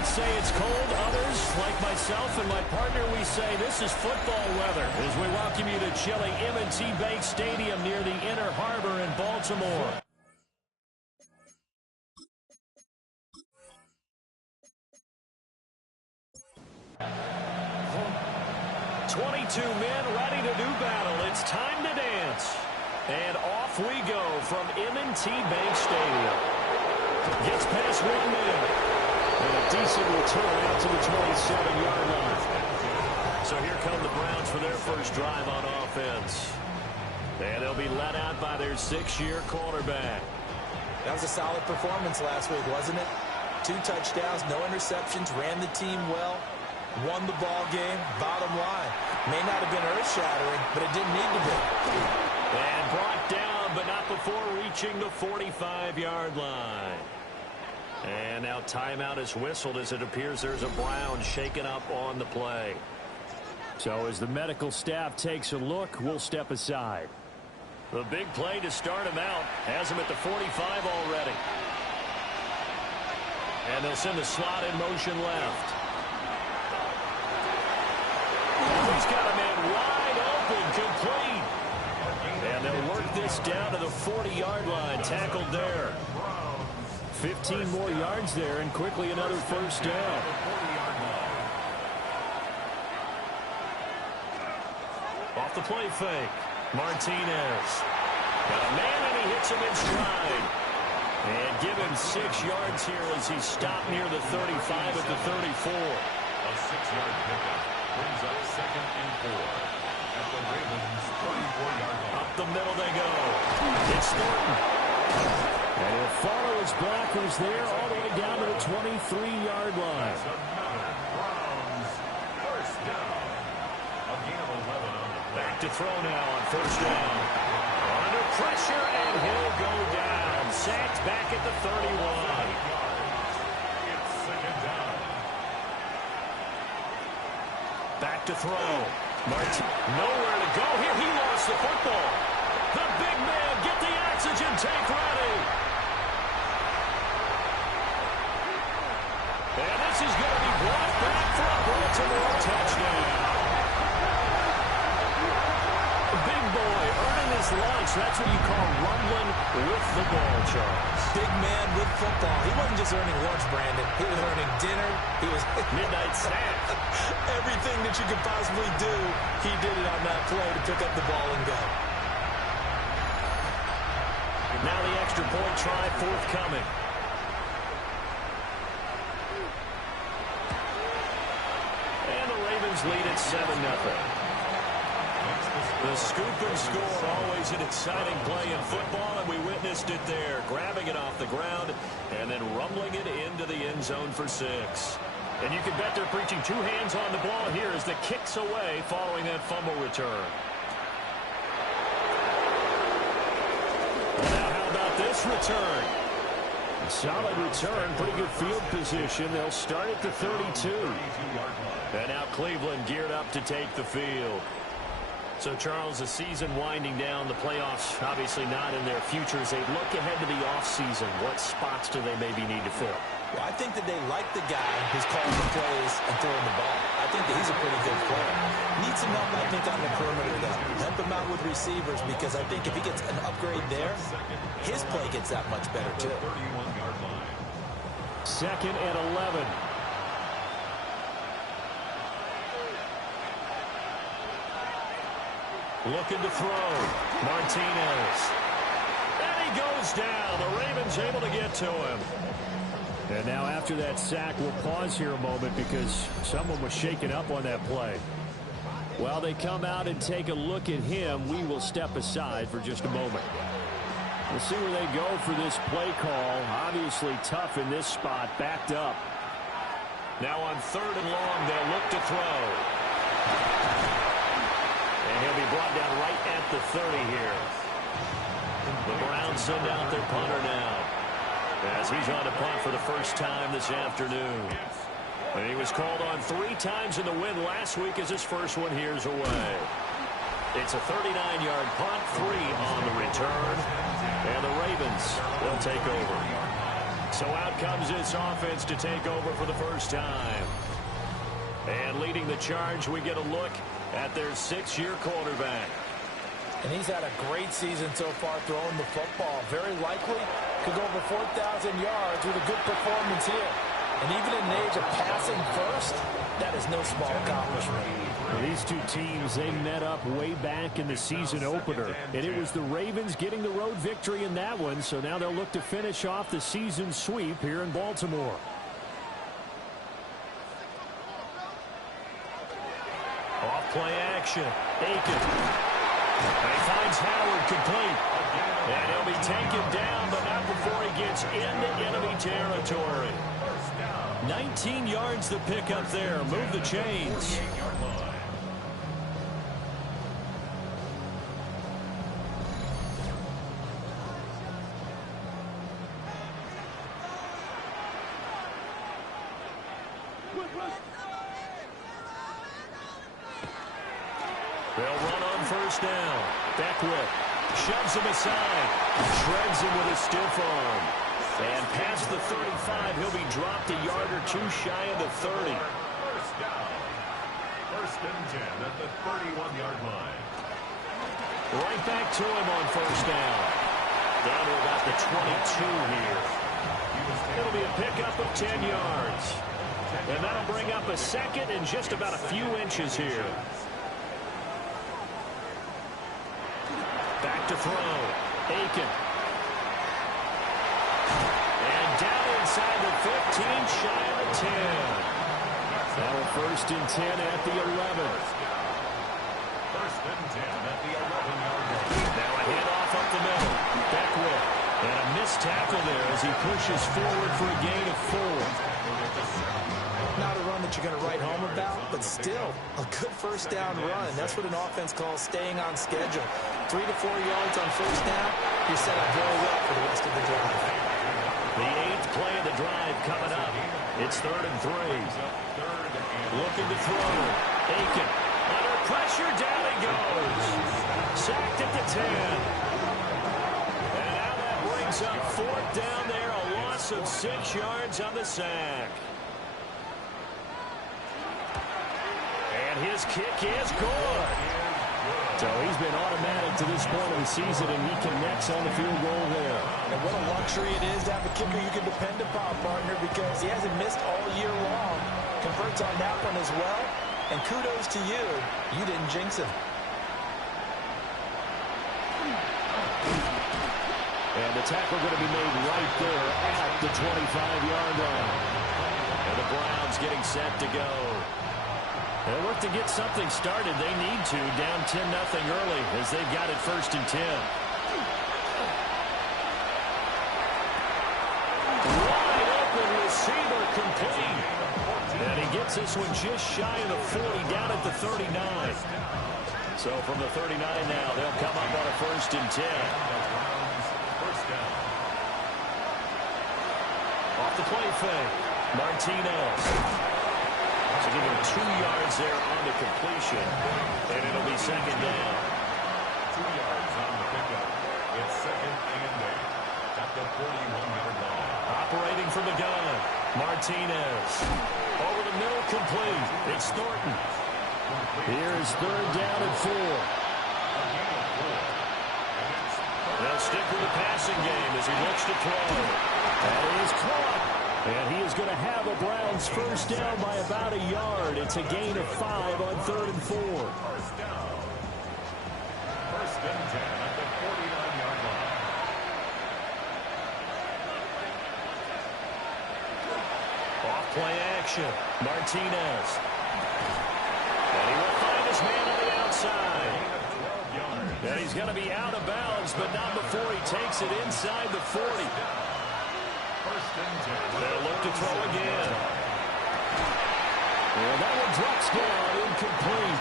might say it's cold. Others, like myself and my partner, we say this is football weather as we welcome you to chilly M&T Bank Stadium near the Inner Harbor in Baltimore. "22 men ready to do battle. It's time to dance." And off we go from M&T Bank Stadium. Gets past one man. And a decent return out to the 27-yard line. So here come the Browns for their first drive on offense. And they'll be led out by their 6-year quarterback. That was a solid performance last week, wasn't it? 2 touchdowns, no interceptions, ran the team well, won the ball game. Bottom line, may not have been earth-shattering, but it didn't need to be. And brought down, but not before reaching the 45-yard line. And now timeout is whistled as it appears there's a Brown shaken up on the play. So as the medical staff takes a look, we'll step aside. The big play to start him out has him at the 45 already. And they'll send the slot in motion left. He's got a man wide open, complete. And they'll work this down to the 40-yard line, tackled there. 15 more yards there, and quickly another first down. Off the play fake, Martinez. Got a man, and he hits him in stride. And give him 6 yards here as he stopped near the 35 at the 34. A 6-yard pickup brings up 2nd and 4 at the Ravens' 34-yard line. Up the middle they go. It's Thornton. And he'll follow his blockers there all the way down to the 23-yard line. Browns first down. A gain of 11 on the play. Back to throw now on first down. Under pressure, and he'll go down. Sacked back at the 31. It's 2nd down. Back to throw. Martin, nowhere to go here. He lost the football. The big man, get the oxygen tank ready. And this is going to be brought back for a Baltimore touchdown. Big boy earning his lunch. That's what you call rumbling with the ball, Charles. Big man with football. He wasn't just earning lunch, Brandon. He was earning dinner. He was midnight snack. Everything that you could possibly do, he did it on that play to pick up the ball and go. Now the extra point try forthcoming. And the Ravens lead at 7-0. The scoop and score, always an exciting play in football, and we witnessed it there. Grabbing it off the ground and then rumbling it into the end zone for 6. And you can bet they're preaching 2 hands on the ball here as the kick's away following that fumble return. Now how about this return? A solid return, pretty good field position. They'll start at the 32. And now Cleveland geared up to take the field. So, Charles, the season winding down, the playoffs obviously not in their future. As they look ahead to the offseason, what spots do they maybe need to fill? Well, I think that they like the guy who's calling the plays and throwing the ball. I think that he's a pretty good player. Needs some help, I think, on the perimeter, though. Help him out with receivers, because I think if he gets an upgrade there, his play gets that much better, too. 31-yard line. 2nd and 11. Looking to throw. Martinez. And he goes down. The Ravens able to get to him. And now after that sack, we'll pause here a moment because someone was shaken up on that play. While they come out and take a look at him, we will step aside for just a moment. We'll see where they go for this play call. Obviously tough in this spot, backed up. Now on 3rd and long, they'll look to throw. And he'll be brought down right at the 30 here. The Browns send out their punter now, as he's on to punt for the first time this afternoon. And he was called on 3 times in the win last week as his first one here's away. It's a 39-yard punt, 3 on the return. And the Ravens will take over. So out comes this offense to take over for the first time. And leading the charge, we get a look at their 6-year quarterback. And he's had a great season so far throwing the football. Very likely could go over 4,000 yards with a good performance here. And even in an age of passing first, that is no small accomplishment. Well, these two teams, they met up way back in the season opener. And it was the Ravens getting the road victory in that one. So now they'll look to finish off the season sweep here in Baltimore. Off play action. Aiken. And he finds Howard complete. And he'll be taken down, but not before he gets into enemy territory. 19 yards the pick up there. Move the chains. They'll run on first down. Beckwith shoves him aside. Shreds him with a stiff arm. And past the 35, he'll be dropped a yard or two shy of the 30. First down. First and 10 at the 31-yard line. Right back to him on first down. Down to about the 22 here. It'll be a pickup of 10 yards. And that'll bring up a second and just about a few inches here. Back to throw. Aiken. And down inside the 15, shy of the 10. Now first and 10 at the 11. First and 10 at the 11-yard line. Now a handoff up the middle. Beckwith. And a missed tackle there as he pushes forward for a gain of 4. Not a run that you're going to write home about, but still a good first down run. That's what an offense calls staying on schedule. 3 to 4 yards on first down, you're set up very well for the rest of the drive. The 8th play of the drive coming up. It's 3rd and 3. Looking to throw. Aiken. Under pressure, down he goes. Sacked at the 10. And now that brings up 4th down there. A loss of 6 yards on the sack. And his kick is good. So he's been automatic to this point of the season, and he connects on the field goal there. And what a luxury it is to have a kicker you can depend upon, partner, because he hasn't missed all year long. Converts on that one as well. And kudos to you. You didn't jinx him. And the tackle going to be made right there at the 25-yard line. And the Browns getting set to go. They'll work to get something started. They need to, down 10-0 early as they've got it 1st and 10. Wide open receiver complete. And he gets this one just shy of the 40, down at the 39. So from the 39 now, they'll come up on a 1st and 10. First down. Off the play fake. Martinez. So give him 2 yards there on the completion, and it'll be 2nd down. 2 yards on the pickup. It's 2nd and 8 at the 41-yard line. Operating from the gun, Martinez. Over the middle, complete. It's Thornton. Here's 3rd down and 4. They'll stick with the passing game as he looks to throw. That is caught. And he is going to have a Browns first down by about a yard. It's a gain of 5 on 3rd and 4. First down. First and 10 at the 49-yard line. Off play action. Martinez. And he will find his man on the outside. And he's going to be out of bounds, but not before he takes it inside the 40. They'll look to throw again. And that one drops down, incomplete.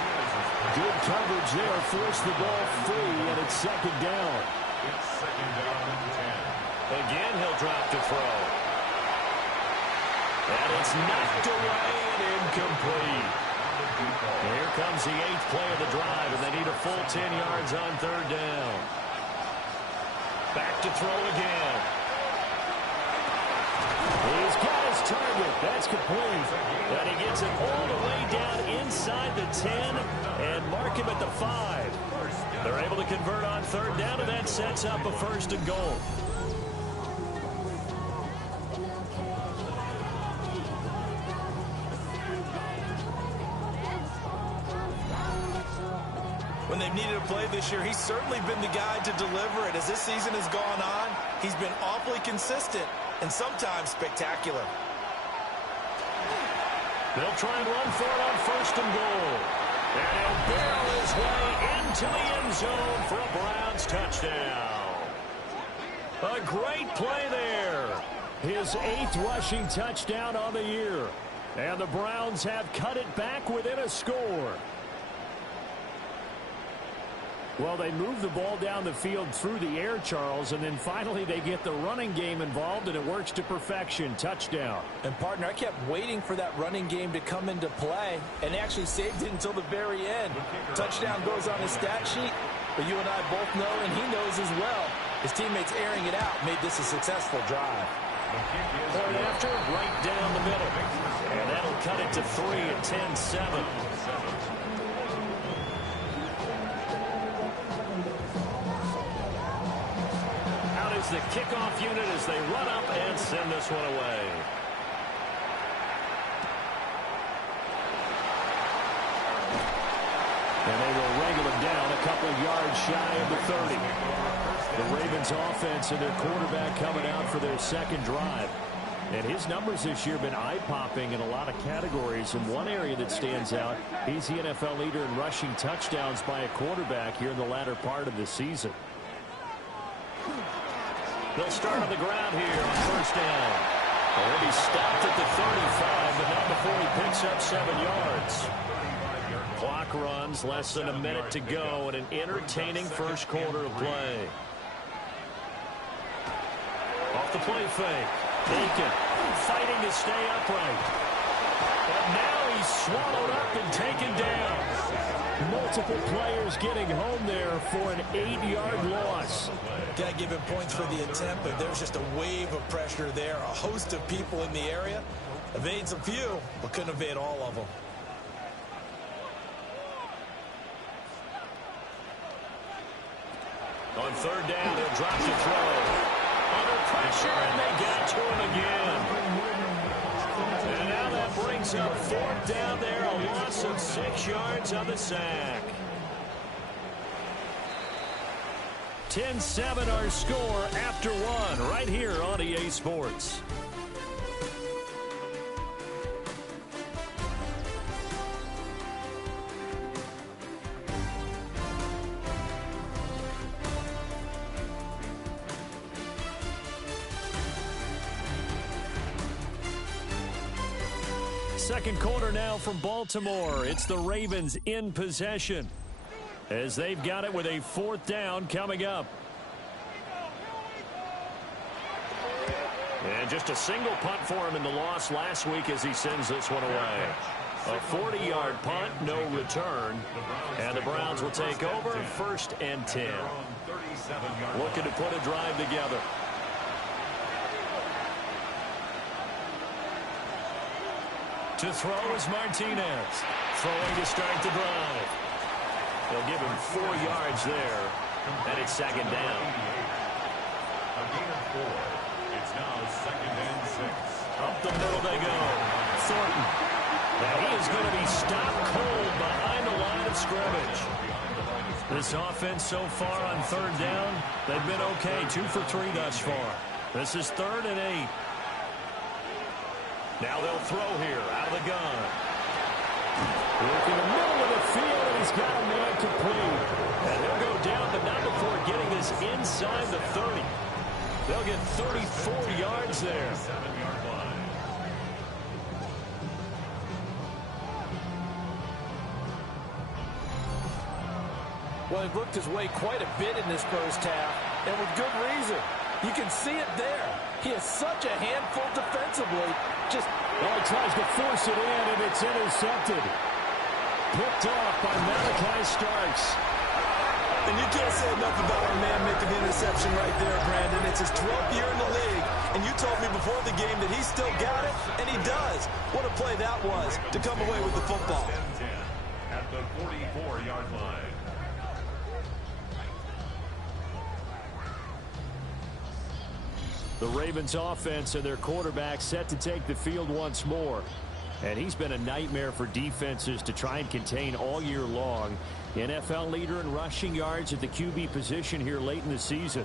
Good coverage there, forced the ball free, and it's 2nd down. It's 2nd down and 10. Again, he'll drop to throw. And it's knocked away and incomplete. And here comes the 8th play of the drive, and they need a full 10 yards on 3rd down. Back to throw again. He's got his target. That's complete. And he gets it all the way down inside the 10 and mark him at the 5. They're able to convert on third down, and that sets up a 1st and goal. When they've needed a play this year, he's certainly been the guy to deliver it. As this season has gone on, he's been awfully consistent and sometimes spectacular. They'll try and run for it on 1st and goal. And he'll barrel his way into the end zone for a Browns touchdown. A great play there. His 8th rushing touchdown on the year. And the Browns have cut it back within a score. Well, they move the ball down the field through the air, Charles, and then finally they get the running game involved, and it works to perfection. Touchdown. And, partner, I kept waiting for that running game to come into play and actually saved it until the very end. Touchdown goes on his stat sheet, but you and I both know, and he knows as well, his teammates airing it out made this a successful drive. Point after, right down the middle. And that'll cut it to 3 at 10-7. The kickoff unit as they run up and send this one away. And they will wrangle him down a couple yards shy of the 30. The Ravens offense and their quarterback coming out for their 2nd drive. And his numbers this year have been eye-popping in a lot of categories. In one area that stands out, he's the NFL leader in rushing touchdowns by a quarterback here in the latter part of the season. They'll start on the ground here on 1st down. Already stopped at the 35, but not before he picks up 7 yards. Clock runs, less than a minute to go, and an entertaining first quarter of play. Off the play fake. Bacon fighting to stay upright. But now he's swallowed up and taken down. Multiple players getting home there for an 8-yard loss. Got to give him points for the attempt, but there's just a wave of pressure there. A host of people in the area. Evades a few, but couldn't evade all of them. On 3rd down, he'll drop to throw. Under pressure, and they got to him again. And now that brings up 4th down there, a loss of 6 yards on the sack. 10-7 our score after 1 right here on EA Sports. Second quarter now from Baltimore. It's the Ravens in possession as they've got it with a 4th down coming up. And just a single punt for him in the loss last week as he sends this one away. A 40-yard punt, no return. And the Browns will take over 1st and 10. Looking to put a drive together. To throw is Martinez. Throwing to start the drive. They'll give him 4 yards there. And it's 2nd down. A gain of 4. It's now 2nd and 6. Up the middle they go. Thornton. Now he is going to be stopped cold behind the line of scrimmage. This offense so far on 3rd down, they've been okay. 2 for 3 thus far. This is 3rd and 8. Now they'll throw here out of the gun. Look in the middle of the field, and he's got a man complete. And they'll go down, but not before getting this inside the 30. They'll get 34 yards there. 7-yard line. Well, he looked his way quite a bit in this first half, and with good reason. You can see it there. He is such a handful defensively. Well, he tries to force it in, and it's intercepted. Picked off by Malachi Starks. And you can't say enough about our man making the interception right there, Brandon. It's his 12th year in the league, and you told me before the game that he still got it, and he does. What a play that was to come away with the football. 10-10 at the 44-yard line. The Ravens offense and their quarterback set to take the field once more. And he's been a nightmare for defenses to try and contain all year long. NFL leader in rushing yards at the QB position here late in the season.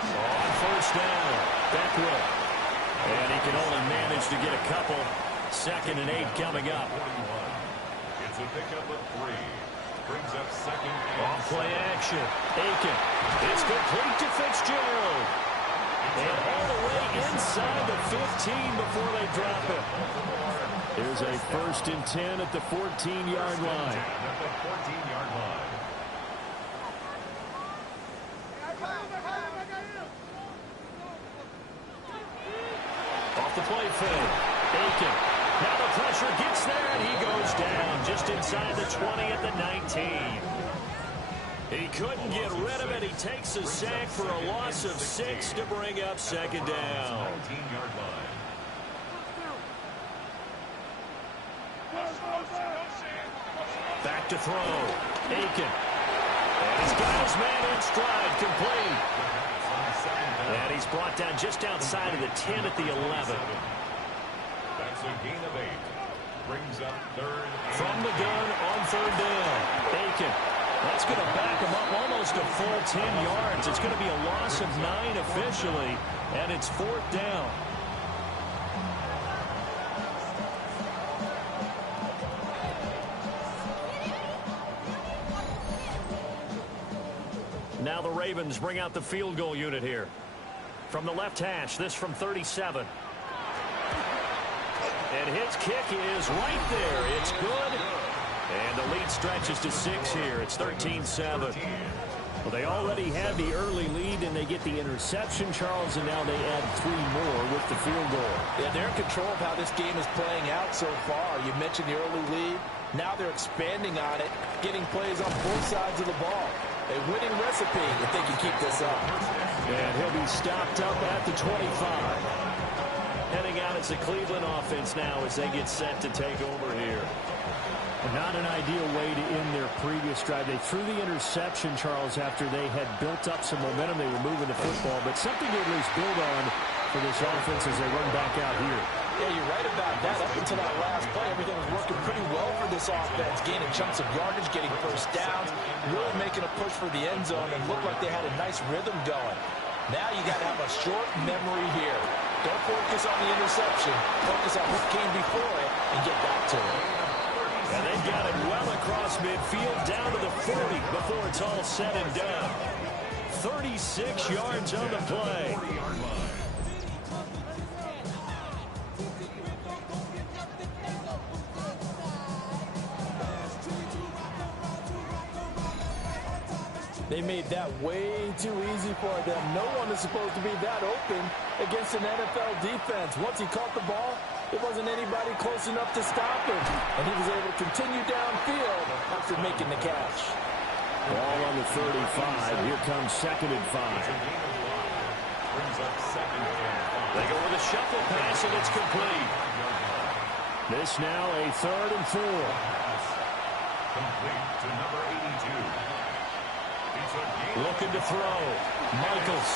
On first down, Beckwith. And he can only manage to get a couple. 2nd and 8 coming up. 41. It's a pickup of 3. Brings up 2nd and Off play action. Aiken. It's complete to Fitzgerald. And all the way inside the 15 before they drop it. There's a 1st and 10 at the 14-yard line. at the 14-yard line. Off the play fake. Aiken. Now the pressure gets there, and he goes down just inside the 20 at the 19. He couldn't get rid of it. He takes a sack for a loss of 6 to bring up 2nd down. 19-yard line. Back to throw. Aiken. And he's got his man in stride, complete. And he's brought down just outside of the 10 at the 11. That's a gain of 8. Brings up 3rd. From the gun on 3rd down. Aiken. That's going to back him up almost a full 10 yards. It's going to be a loss of 9 officially, and it's 4th down. Now the Ravens bring out the field goal unit here. From the left hash, this from 37. And his kick is right there. It's good. And the lead stretches to 6 here. It's 13-7. Well, they already had the early lead, and they get the interception, Charles, and now they add 3 more with the field goal. Yeah, they're in control of how this game is playing out so far. You mentioned the early lead. Now they're expanding on it, getting plays on both sides of the ball. A winning recipe if they can keep this up. And he'll be stopped up at the 25. Heading out as the Cleveland offense now as they get set to take over here. Not an ideal way to end their previous drive. They threw the interception, Charles, after they had built up some momentum. They were moving the football, but something to at least build on for this offense as they run back out here. Yeah, you're right about that. Up until that last play, everything was working pretty well for this offense. Gaining chunks of yardage, getting first downs, really making a push for the end zone, and looked like they had a nice rhythm going. Now you got to have a short memory here. Don't focus on the interception. Focus on what came before it and get back to it. And they got it well across midfield, down to the 40 before it's all said and done. 36 yards on the play. They made that way too easy for them. No one is supposed to be that open against an NFL defense. Once he caught the ball, there wasn't anybody close enough to stop him. And he was able to continue downfield after making the catch. Ball on the 35. Here comes 2nd and 5. They go with a shuffle pass, and it's complete. This now a 3rd and 4. Complete to number 82. Looking to throw. Michaels.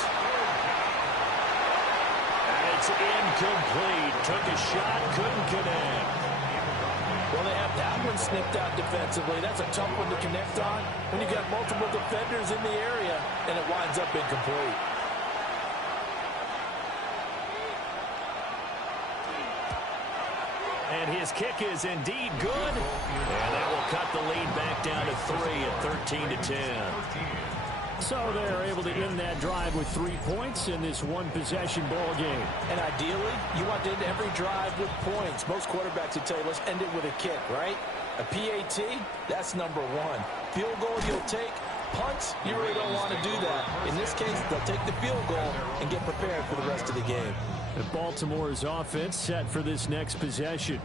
And it's incomplete. Took a shot, couldn't connect. Well, they have that one snipped out defensively. That's a tough one to connect on when you got multiple defenders in the area, and it winds up incomplete. And his kick is indeed good. And that will cut the lead back down to 3 at 13-10. So they're able to end that drive with 3 points in this one-possession ball game. And ideally, you want to end every drive with points. Most quarterbacks would tell you, let's end it with a kick, right? A PAT, that's number 1. Field goal you'll take. Punts, you really don't want to do that. In this case, they'll take the field goal and get prepared for the rest of the game. And Baltimore's offense set for this next possession.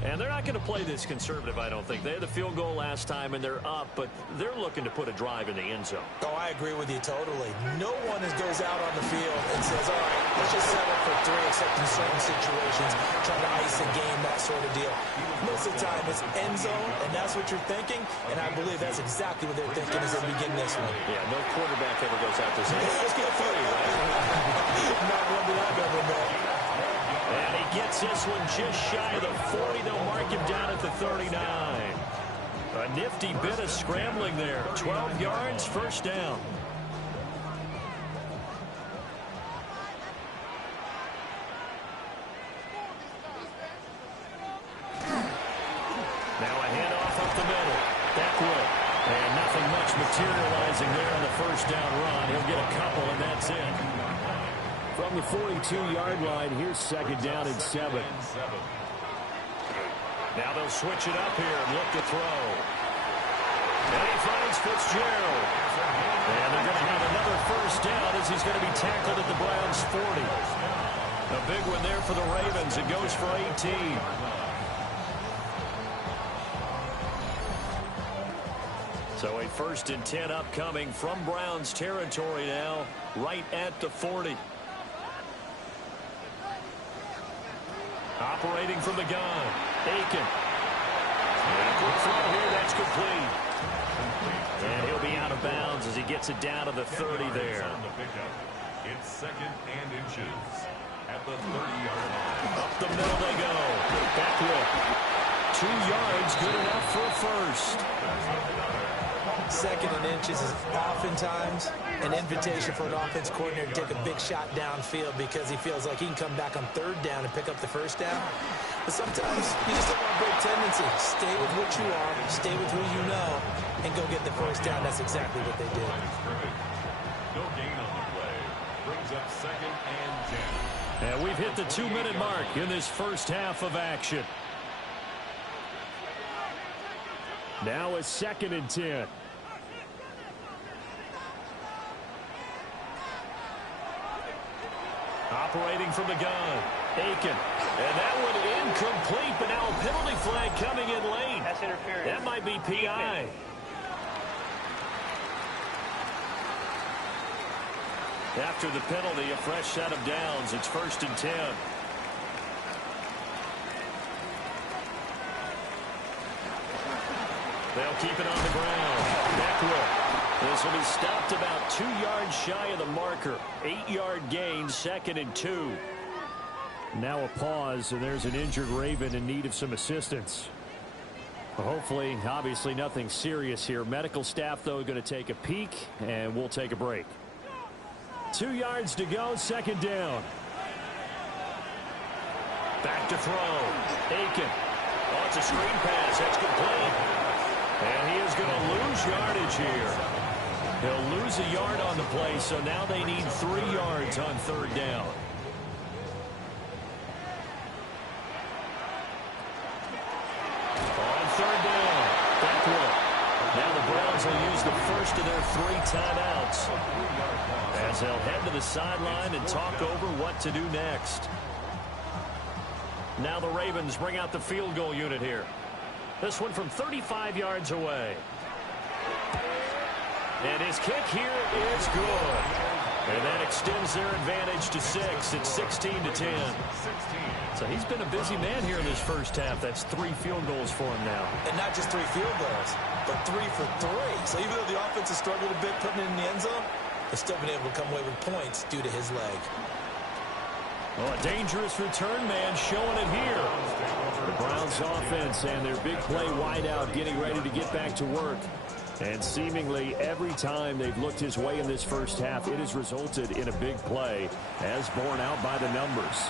And they're not going to play this conservative, I don't think. They had the field goal last time, and they're up, but they're looking to put a drive in the end zone. Oh, I agree with you totally. No one goes out on the field and says, all right, let's just settle for 3, except in certain situations, trying to ice a game, that sort of deal. Most of the time, it's end zone, and that's what you're thinking, and I believe that's exactly what they're thinking as they begin this one. Yeah, no quarterback ever goes out there saying, hey, let's get 3, right? Not one that I've ever met. And he gets this one just shy of the 40. They'll mark him down at the 39. A nifty bit of scrambling there. 12 yards, first down. Now a handoff up the middle. Beckwith. And nothing much materializing there on the first down run. He'll get a couple, and that's it. From the 42-yard line, here's second down and 7. Now they'll switch it up here and look to throw. And he finds Fitzgerald. And they're going to have another first down as he's going to be tackled at the Browns' 40. A big one there for the Ravens. It goes for 18. So a 1st and 10 upcoming from Browns territory now, right at the 40. Operating from the gun, Aiken. And a quick throw here, that's complete. And he'll be out of bounds as he gets it down to the 30 there. It's 2nd and inches at the 30-yard line. Up the middle they go. Beckwith. 2 yards, good enough for a first. 2nd and inches is oftentimes an invitation for an offense coordinator to take a big shot downfield because he feels like he can come back on 3rd down and pick up the first down. But sometimes you just don't want a great tendency. Stay with what you are, stay with who you know, and go get the first down. That's exactly what they did. No gain on the play. Brings up 2nd and 10. And we've hit the 2-minute mark in this first half of action. Now a 2nd and 10. Operating from the gun, Aiken. And that one incomplete, but now a penalty flag coming in late. That's interference. That might be PI. After the penalty, a fresh set of downs. It's 1st and 10. They'll keep it on the ground. Beckwith. This will be stopped about 2 yards shy of the marker. 8-yard gain, 2nd and 2. Now a pause, and there's an injured Raven in need of some assistance. Hopefully, obviously nothing serious here. Medical staff, though, going to take a peek, and we'll take a break. 2 yards to go, 2nd down. Back to throw. Aiken. Oh, it's a screen pass. That's complete. And he is going to lose yardage here. He'll lose a yard on the play, so now they need 3 yards on 3rd down. On 3rd down, Beckwith. Now the Browns will use the first of their 3 timeouts as they'll head to the sideline and talk over what to do next. Now the Ravens bring out the field goal unit here. This one from 35 yards away. And his kick here is good. And that extends their advantage to 6. It's 16 to 10. So he's been a busy man here in this first half. That's 3 field goals for him now. And not just 3 field goals, but 3 for 3. So even though the offense has struggled a bit putting it in the end zone, they've still been able to come away with points due to his leg. Well, a dangerous return man showing it here. The Browns offense and their big play wideout getting ready to get back to work. And seemingly every time they've looked his way in this first half, it has resulted in a big play, as borne out by the numbers.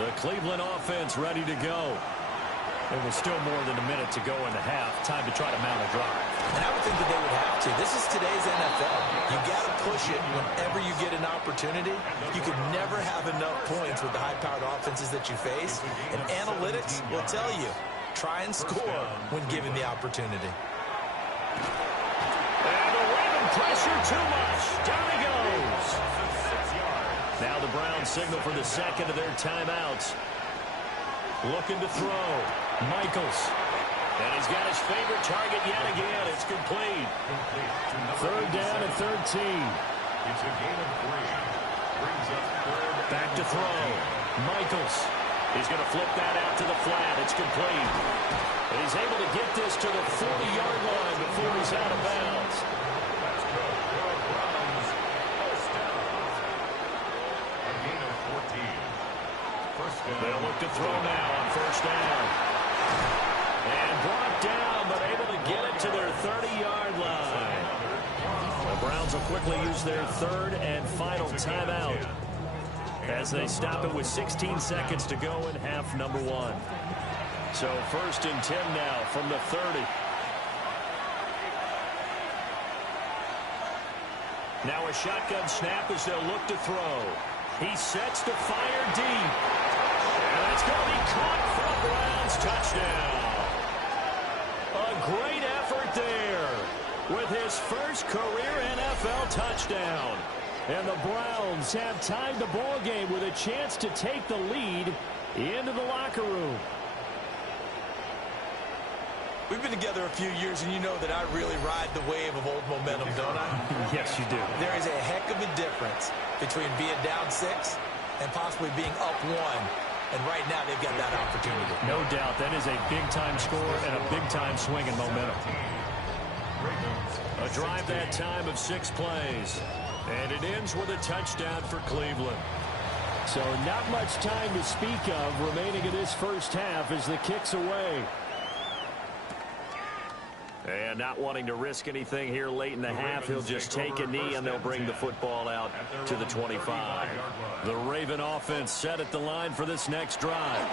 The Cleveland offense ready to go. There was still more than a minute to go in the half. Time to try to mount a drive. And I would think that they would have to. This is today's NFL. You got to push it whenever you get an opportunity. You could never have enough points with the high-powered offenses that you face. And analytics will tell you, try and score when given the opportunity. And the Raven pressure too much. Down he goes. Now the Browns signal for the second of their timeouts. Looking to throw. Michaels. And he's got his favorite target yet again. It's complete. Third down and 13. It's a gain of 3. Brings up third. Back to throw. Michaels. He's going to flip that out to the flat. It's complete. And he's able to get this to the 40-yard line before he's out of bounds. Let's go. Browns. First down. A gain of 14. First down. They'll look to throw now on first down. And brought down, but able to get it to their 30-yard line. The Browns will quickly use their third and final timeout as they stop it with 16 seconds to go in half number 1. So first and 10 now from the 30. Now a shotgun snap as they'll look to throw. He sets to fire deep. And that's going to be caught for a Browns touchdown. A great effort there with his first career NFL touchdown. And the Browns have tied the ball game with a chance to take the lead into the locker room. We've been together a few years, and you know that I really ride the wave of old momentum, don't I? Yes, you do. There is a heck of a difference between being down 6 and possibly being up 1. And right now, they've got that opportunity. No doubt. That is a big-time score and a big-time swing in momentum. A drive that time of 6 plays. And it ends with a touchdown for Cleveland. So not much time to speak of remaining in this first half as the kick's away. And not wanting to risk anything here late in the half, he'll just take a knee and they'll bring the football out to the 25. The Raven offense set at the line for this next drive.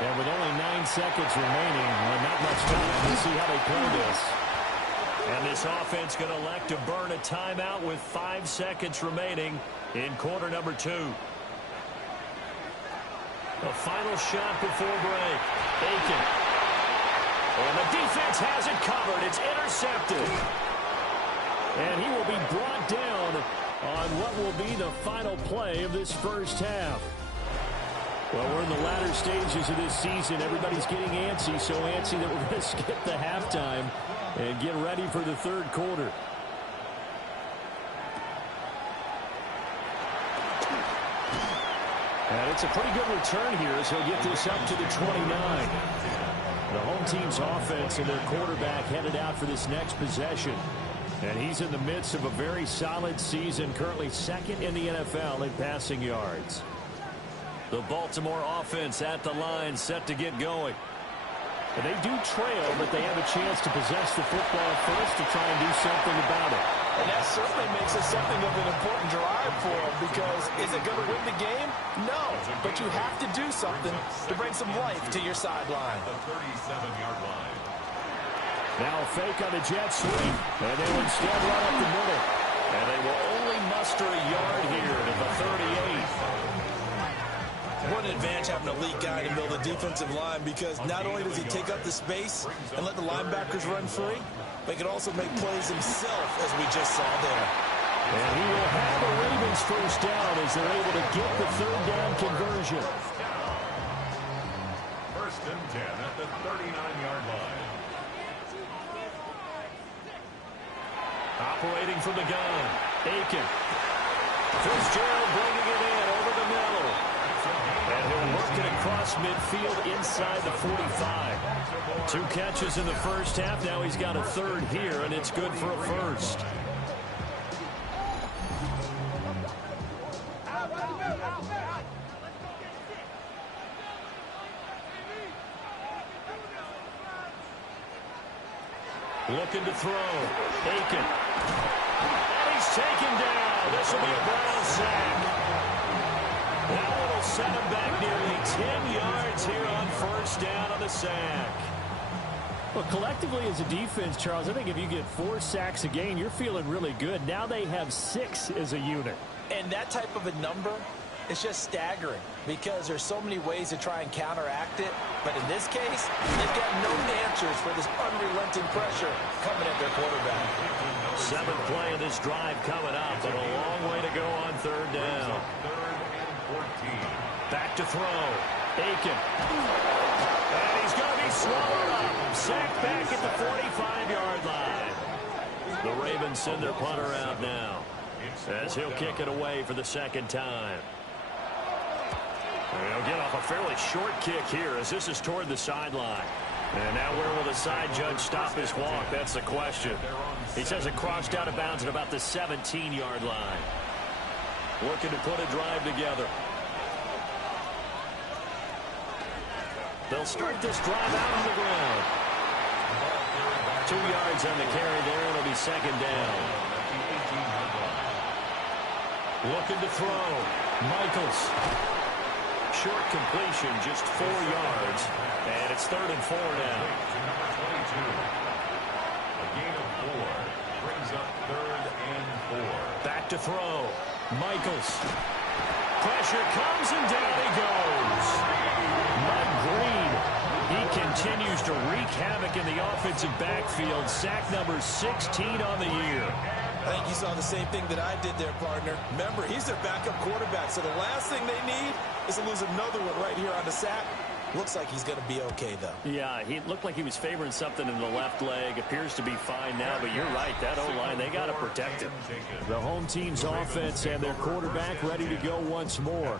And with only 9 seconds remaining, well, not much time. Let's see how they play this. And this offense going to elect to burn a timeout with 5 seconds remaining in quarter number 2. A final shot before break. Aiken. And the defense has it covered. It's intercepted. And he will be brought down on what will be the final play of this first half. Well, we're in the latter stages of this season. Everybody's getting antsy, so antsy that we're going to skip the halftime and get ready for the third quarter. And it's a pretty good return here as he'll get this up to the 29. The home team's offense and their quarterback headed out for this next possession. And he's in the midst of a very solid season, currently second in the NFL in passing yards. The Baltimore offense at the line, set to get going. And they do trail, but they have a chance to possess the football first to try and do something about it. And that certainly makes it something of an important drive for them, because is it going to win the game? No, but you have to do something to bring some life to your sideline. The 37-yard line. Now a fake on the jet sweep, and they will instead run up the middle. And they will only muster a yard here to the 38. What an advantage having an elite guy in the middle of the defensive line, because not only does he take up the space and let the linebackers run free, but he can also make plays himself, as we just saw there. And he will have the Ravens first down as they're able to get the third down conversion. First and 10 at the 39-yard line. Operating from the gun, Aiken. Fitzgerald bringing it in over the middle. And he'll work it across midfield inside the 45. 2 catches in the first half. Now he's got a third here, and it's good for a first. Looking to throw. Aiken. And he's taken down. This will be a Brown sack. That one will set him back nearly 10 yards here on first down on the sack. Well, collectively as a defense, Charles, I think if you get 4 sacks a game, you're feeling really good. Now they have 6 as a unit. And that type of a number is just staggering, because there's so many ways to try and counteract it. But in this case, they've got no answers for this unrelenting pressure coming at their quarterback. 7th play of this drive coming up, but a long way to go on third down. Third and 14. Back to throw. Aiken. And he's going to be swallowed up. Sacked back at the 45-yard line. The Ravens send their punter out now as he'll kick it away for the second time. And he'll get off a fairly short kick here as this is toward the sideline. And now where will the side judge stop his walk? That's the question. He says it crossed out of bounds at about the 17-yard line. Looking to put a drive together. They'll start this drive out on the ground. 2 yards on the carry there. It'll be second down. Looking to throw. Michaels. Short completion, just 4 yards. And it's 3rd and 4 now. A gain of 4 brings up 3rd and 4. Back to throw. Michaels. Pressure comes and down he goes. Mud Green. He continues to wreak havoc in the offensive backfield. Sack number 16 on the year. I think you saw the same thing that I did there, partner. Remember, he's their backup quarterback, so the last thing they need is to lose another one right here on the sack. Looks like he's going to be okay, though. Yeah, he looked like he was favoring something in the left leg. Appears to be fine now, but you're right. That O-line, they got to protect him. The home team's offense and their quarterback ready to go once more.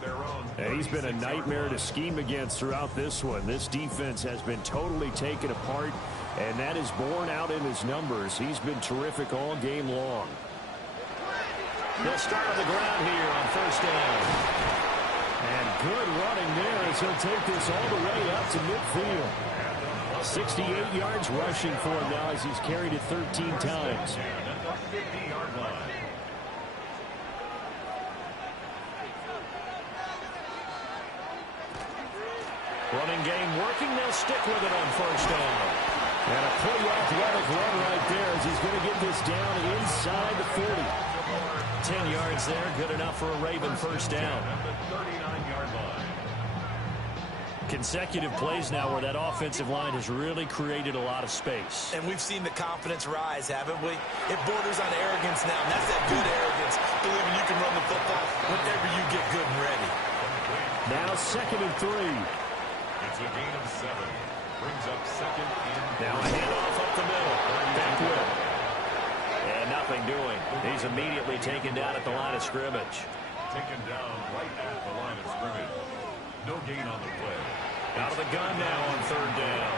And he's been a nightmare to scheme against throughout this one. This defense has been totally taken apart, and that is borne out in his numbers. He's been terrific all game long. They'll start on the ground here on first down. And good running there as he'll take this all the way up to midfield. 68 yards rushing for him now as he's carried it 13 times. Running game working. They'll stick with it on first down. And a pretty athletic run right there as he's going to get this down inside the 40. 10 yards there, good enough for a Raven first down. Consecutive plays now where that offensive line has really created a lot of space. And we've seen the confidence rise, haven't we? It borders on arrogance now, and that's that good arrogance, believing you can run the football whenever you get good and ready. Now 2nd and 3. It's a gain of 7. Brings up 2nd and 3. Now a handoff up the middle. Back with. And nothing doing. He's immediately taken down at the line of scrimmage. Taken down right at the line of scrimmage. No gain on the play. Out of the gun now on 3rd down.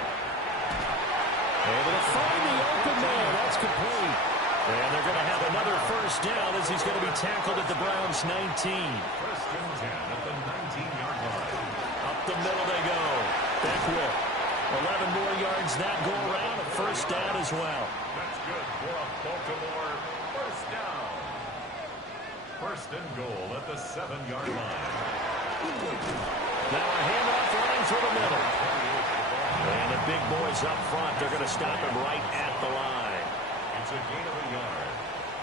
Able to find the open man. That's complete. And they're going to have another first down as he's going to be tackled at the Browns' 19. 1st and 10 at the 19-yard line. Up the middle they go. Beckwith. 11 more yards that go around. A first down as well. That's good for a Baltimore first down. 1st and goal at the 7-yard line. Now a handoff running through the middle. And the big boys up front, they're going to stop him right at the line. It's a gain of a yard.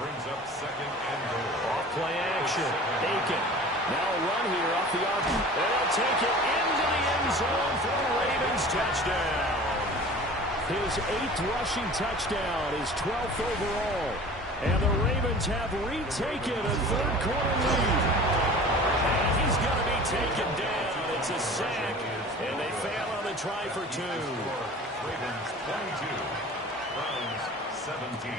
Brings up 2nd and goal. Off play action. Aiken. Now a run here off the arc. They'll take it into the end zone for the Ravens touchdown. His 8th rushing touchdown, his 12th overall. And the Ravens have retaken a 3rd quarter lead. And he's going to be taken down. It's a sack, and they fail on the try for 2. Ravens 22. Browns 17.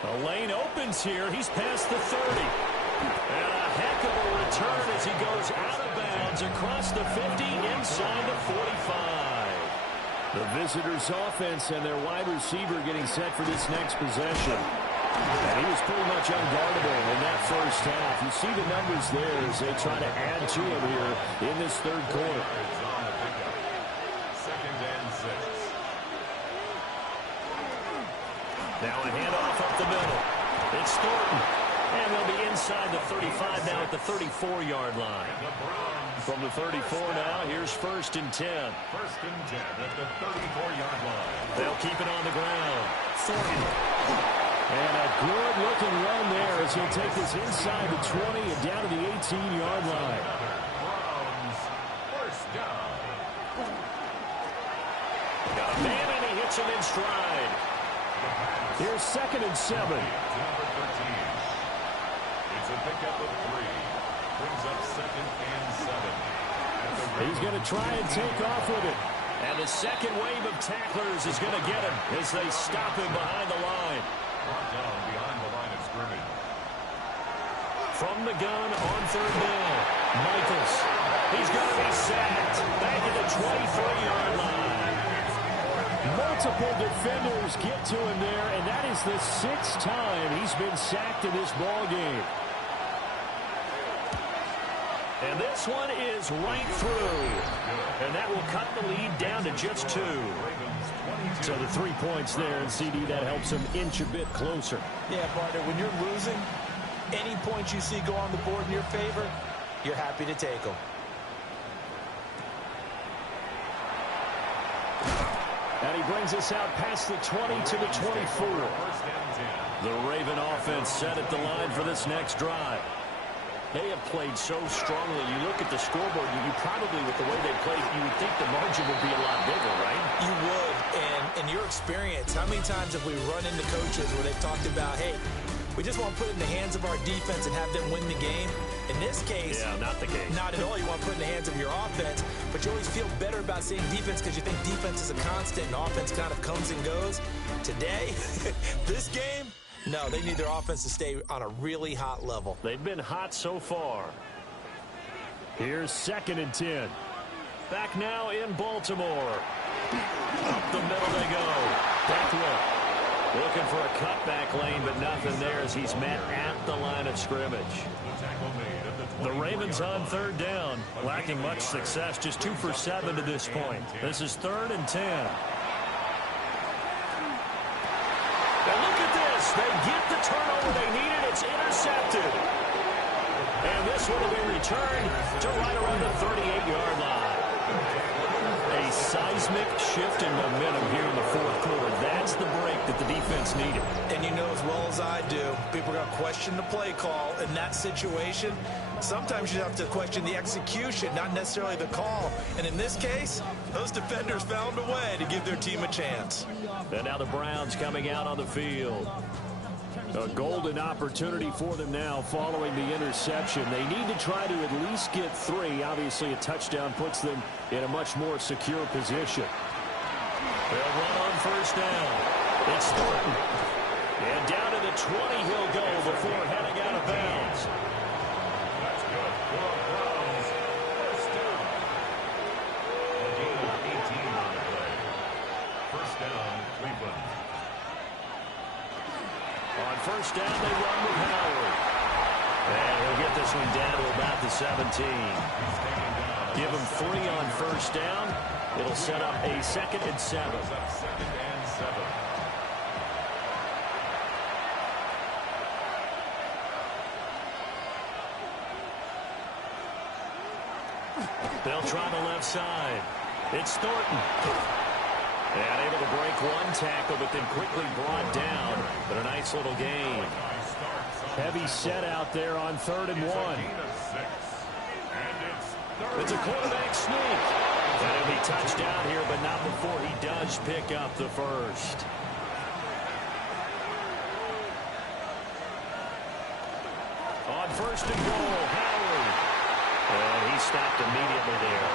The lane opens here. He's past the 30. And a heck of a return as he goes out of bounds across the 50 inside the 45. The visitors' offense and their wide receiver getting set for this next possession. And he was pretty much unguardable in that first half. You see the numbers there as they try to add to him here in this 3rd quarter. It's on the pickup. 2nd and 6. Now a handoff up the middle. It's Thornton. And they'll be inside the 35 now at the 34-yard line. From the 34 now, here's 1st and 10. 1st and 10 at the 34-yard line. They'll keep it on the ground. Thornton. And a good-looking run there as he'll take this inside the 20 and down to the 18-yard line. Browns first down. Got a man and he hits him in stride. Here's 2nd and 7. To number 13. It's a pickup of 3. Brings up 2nd and 7. He's going to try and take off with it. And the second wave of tacklers is going to get him as they stop him behind the line. Brought down behind the line of scrimmage. From the gun on third down, Michaels. He's going to be sacked back at the 23-yard line. Multiple defenders get to him there, and that is the 6th time he's been sacked in this ball game. And this one is right through. And that will cut the lead down to just 2. So the 3 points there, and CD, that helps him inch a bit closer. Yeah, partner, when you're losing, any points you see go on the board in your favor, you're happy to take them. And he brings us out past the 20 to the 24. The Raven offense set at the line for this next drive. They have played so strongly. You look at the scoreboard, you probably, with the way they played, you would think the margin would be a lot bigger, right? You would. And in your experience, how many times have we run into coaches where they've talked about, hey, we just want to put it in the hands of our defense and have them win the game? In this case, yeah, not the case. Not at all. You want to put it in the hands of your offense, but you always feel better about seeing defense because you think defense is a constant and offense kind of comes and goes. Today, this game, no, they need their offense to stay on a really hot level. They've been hot so far. Here's 2nd and 10. Back now in Baltimore. Up the middle they go. Beckwith looking for a cutback lane, but nothing there as he's met at the line of scrimmage. The Ravens on third down, lacking much success, just 2 for 7 to this point. This is 3rd and 10. And look at this. They get the turnover they needed. It's intercepted. And this one will be returned to right around the 38-yard line. A seismic shift in momentum here in the 4th quarter. That's the break that the defense needed. And you know as well as I do, people are going to question the play call in that situation. Sometimes you have to question the execution, not necessarily the call. And in this case, those defenders found a way to give their team a chance. And now the Browns coming out on the field. A golden opportunity for them now following the interception. They need to try to at least get 3. Obviously, a touchdown puts them in a much more secure position. They'll run on first down. It's Thornton. And down to the 20 he'll go before heading out of bounds. That's good for the Browns. First down. A gain of 18 on the play. First down, Cleveland. On first down, they run with Howard. And he'll get this one down to about the 17. Give him 3 on first down. It'll set up a 2nd and 7. Second and 7. They'll try the left side. It's Thornton. And able to break one tackle, but then quickly brought down. But a nice little gain. Heavy set out there on 3rd and 1. It's a quarterback sneak. And he'll be touched down here, but not before he does pick up the first. On 1st and goal, Howard. And he stopped immediately there.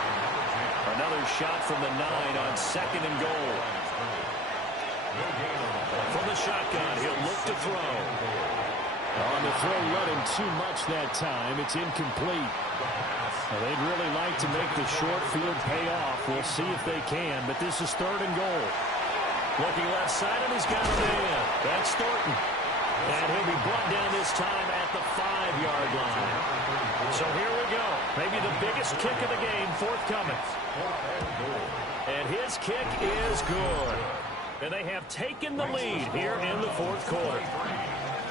Another shot from the 9 on 2nd and goal. From the shotgun, he'll look to throw. On the throw, running too much that time. It's incomplete. Well, they'd really like to make the short field pay off. We'll see if they can, but this is 3rd and goal. Looking left side, and he's got a man. That's Thornton. And he'll be brought down this time at the 5-yard line. So here we go. Maybe the biggest kick of the game forthcoming. And his kick is good. And they have taken the lead here in the 4th quarter.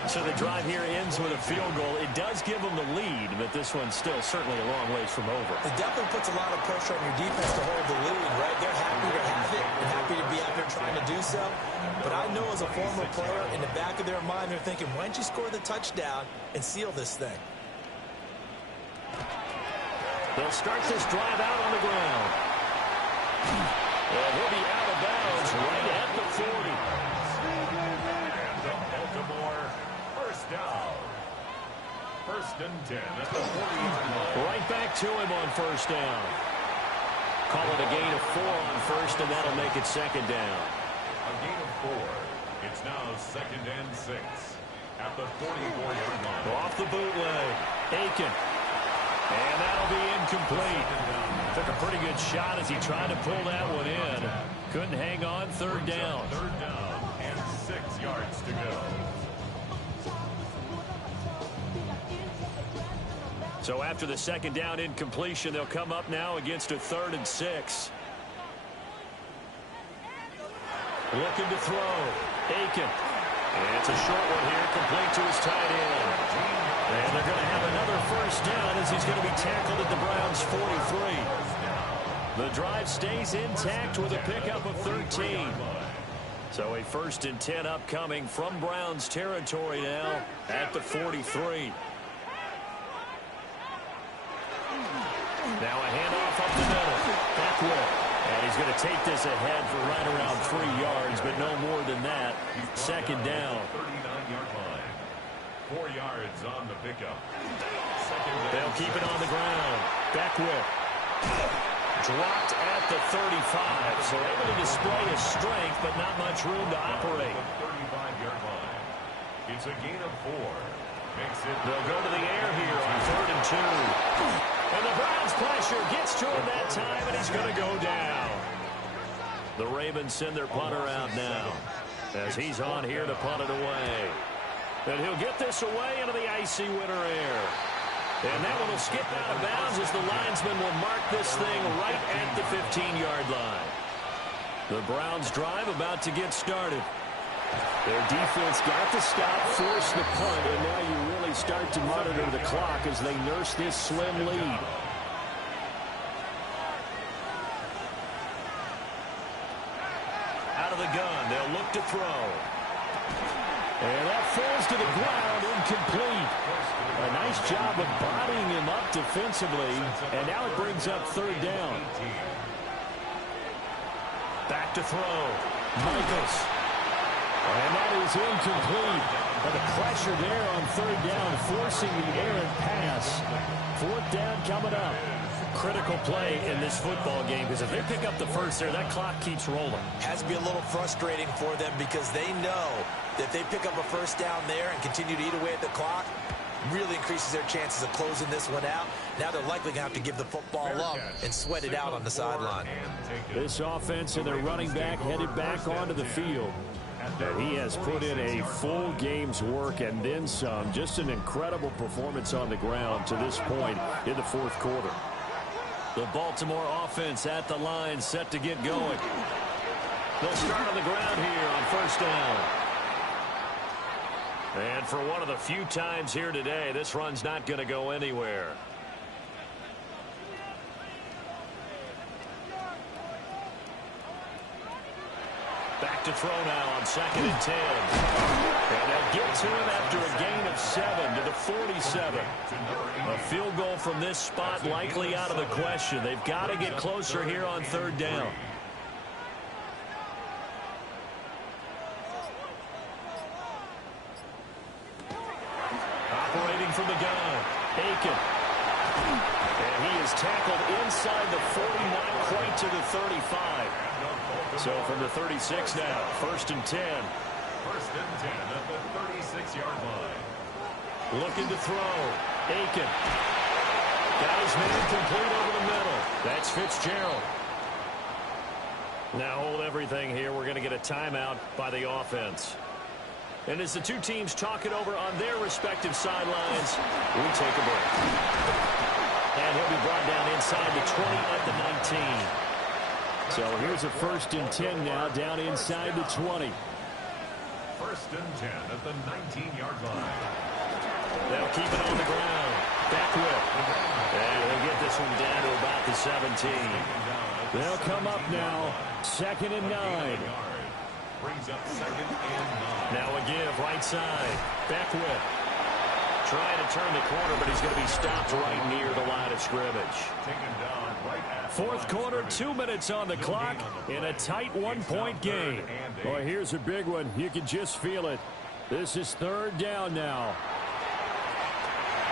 So the drive here ends with a field goal. It does give them the lead, but this one's still certainly a long ways from over. It definitely puts a lot of pressure on your defense to hold the lead, right? They're happy to have it and happy to be out there trying to do so. But I know as a former player, in the back of their mind, they're thinking, why don't you score the touchdown and seal this thing? They'll start this drive out on the ground. And he'll be out of bounds right at the 40. Baltimore, first down. 1st and 10 at the 40-yard line. Right back to him on first down. call it a gain of 4 on first, and that'll make it second down. A gain of 4. It's now 2nd and 6 at the 44-yard line. Off the bootleg. Aiken. And that'll be incomplete. Took a pretty good shot as he tried to pull that one in. Couldn't hang on. Third down. 3rd down and 6 yards to go. So after the second down incompletion, they'll come up now against a 3rd and 6. Looking to throw. Aiken. And it's a short one here, complete to his tight end. And they're going to have another first down as he's going to be tackled at the Browns' 43. The drive stays intact with a pickup of 13. So a 1st and 10 upcoming from Browns territory now at the 43. Now a handoff up the middle. Backward. And he's going to take this ahead for right around 3 yards, but no more than that. Second down. 39-yard line. 4 yards on the pickup. They'll keep it on the ground. Backward. Dropped at the 35. So able to display his strength, but not much room to operate. 35-yard line. It's a gain of 4. They'll go to the air here on 3rd and 2. And the Browns pressure gets to him that time, and he's going to go down. The Ravens send their punter out now as he's on here to punt it away. And he'll get this away into the icy winter air. And that one will skip out of bounds as the linesman will mark this thing right at the 15-yard line. The Browns drive about to get started. Their defense got the stop, forced the punt, and now you really start to monitor the clock as they nurse this slim lead. Out of the gun, they'll look to throw. And that falls to the ground, incomplete. A nice job of bodying him up defensively, and now it brings up 3rd down. Back to throw. Michaels. And that is incomplete. But the pressure there on 3rd down, forcing the errant pass. 4th down coming up. Critical play in this football game, because if they pick up the first there, that clock keeps rolling. Has to be a little frustrating for them because they know that if they pick up a first down there and continue to eat away at the clock, really increases their chances of closing this one out. Now they're likely going to have to give the football up and sweat it out on the sideline. This offense and their running back headed back onto the field. And he has put in a full game's work and then some. Just an incredible performance on the ground to this point in the 4th quarter. The Baltimore offense at the line, set to get going. They'll start on the ground here on 1st down. And for one of the few times here today, this run's not going to go anywhere. Back to throw now on 2nd and 10. And they'll get to him after a gain of 7 to the 47. A field goal from this spot likely out of the question. They've got to get closer here on 3rd down. Operating from the gun, Aiken. And he is tackled inside the 49, quite to the 35. So from the 36 now, 1st and 10. 1st and 10 at the 36-yard line. Looking to throw. Aiken. Got his man complete over the middle. That's Fitzgerald. Now hold everything here. We're going to get a timeout by the offense. And as the two teams talk it over on their respective sidelines, we take a break. And he'll be brought down inside the 20 at the 19. So here's a 1st and 10 now, down inside the 20. 1st and 10 at the 19-yard line. They'll keep it on the ground. Backward. And they'll get this one down to about the 17. They'll come up now, 2nd and 9. Brings up 2nd and 9. Now a give, right side. Backward. Trying to turn the corner, but he's going to be stopped right near the line of scrimmage. Taken down right at 4th quarter, 2 minutes on the clock in a tight 1-point game. Well, here's a big one. You can just feel it. This is 3rd down now.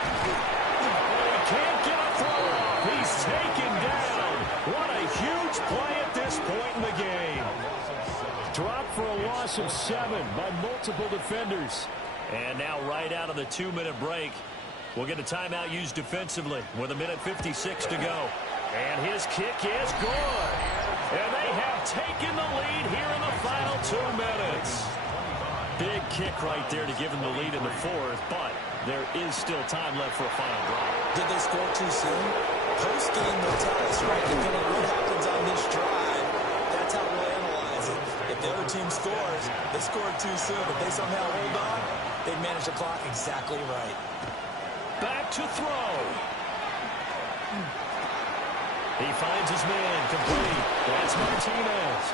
Well, he can't get a throw off. He's taken down. What a huge huge play at this point in the game. Dropped for a loss of 7 by multiple defenders. And now right out of the 2-minute break, we'll get a timeout used defensively with 1:56 to go. And his kick is good. And they have taken the lead here in the final 2 minutes. Big kick right there to give them the lead in the fourth, but there is still time left for a final drive. Did they score too soon? Post-game will tell us, right, depending on what happens on this drive, that's how we'll analyze it. If the other team scores, they scored too soon. If they somehow hold on, they manage the clock exactly right. Back to throw. He finds his man complete. That's Martinez.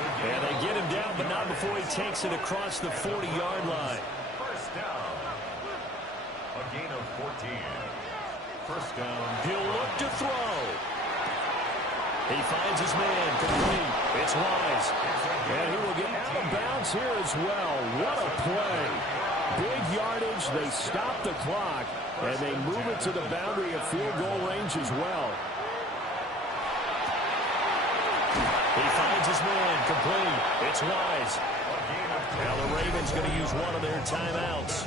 And they get him down, but not before he takes it across the 40-yard line. First down. A gain of 14. First down. He'll look to throw. He finds his man complete. It's Wise. And he will get out of bounds here as well. What a play. Big yardage. They stop the clock, and they move it to the boundary of field goal range as well. He finds his man complete. It's Wise. Now the Ravens going to use one of their timeouts.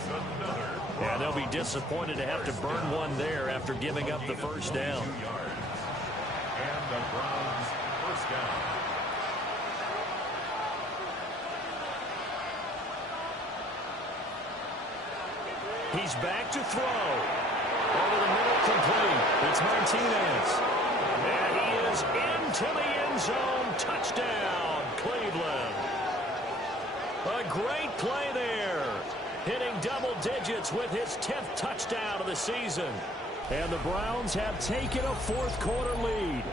And they'll be disappointed to have to burn one there after giving up the first down. And the Browns first down. He's back to throw. Over the middle, complete. It's Martinez. And he is into the end zone. Touchdown, Cleveland. A great play there. Hitting double digits with his 10th touchdown of the season. And the Browns have taken a fourth-quarter lead.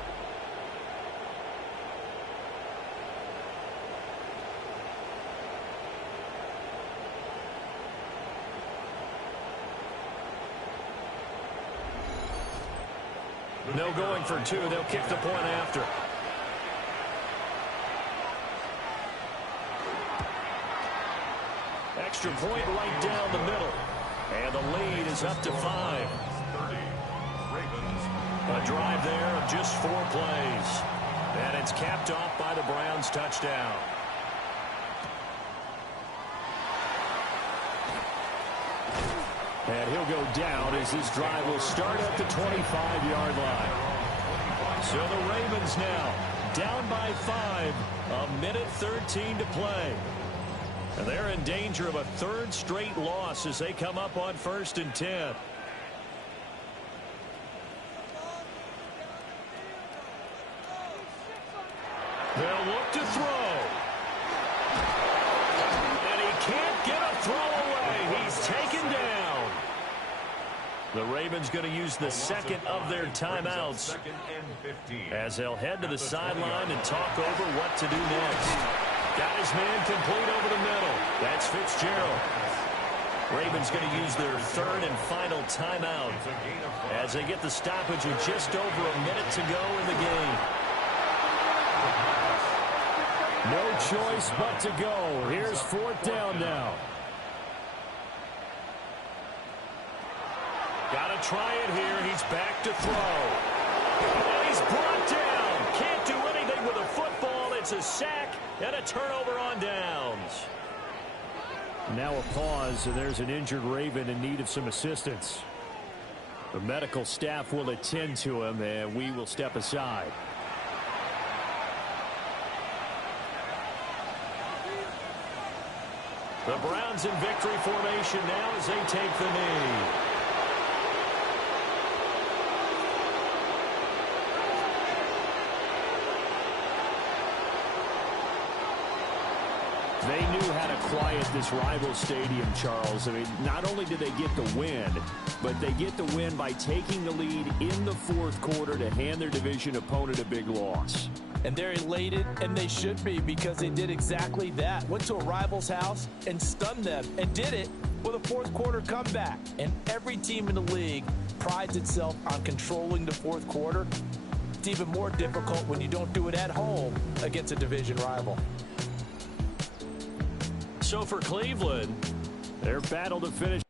No going for 2. They'll kick the point after. Extra point right down the middle. And the lead is up to 5. 30. Ravens. A drive there of just 4 plays. And it's capped off by the Browns touchdown. And he'll go down as this drive will start at the 25-yard line. So the Ravens now down by 5. 1:13 to play. And they're in danger of a 3rd straight loss as they come up on 1st and 10. They'll look to throw. And he can't get a throw away. He's taken down. The Ravens going to use the second of their timeouts as they'll head to the sideline and talk over what to do next. Got his man complete over the middle. That's Fitzgerald. Ravens going to use their 3rd and final timeout as they get the stoppage with just over a minute to go in the game. No choice but to go. Here's 4th down now. Got to try it here. He's back to throw. And he's brought down. Can't do anything with a football. It's a sack and a turnover on downs. Now a pause, and there's an injured Raven in need of some assistance. The medical staff will attend to him, and we will step aside. The Browns in victory formation now as they take the knee. They knew how to quiet this rival stadium, Charles. I mean, not only did they get the win, but they get the win by taking the lead in the 4th quarter to hand their division opponent a big loss. And they're elated, and they should be, because they did exactly that. Went to a rival's house and stunned them, and did it with a 4th quarter comeback. And every team in the league prides itself on controlling the 4th quarter. It's even more difficult when you don't do it at home against a division rival. So for Cleveland, their battle to finish.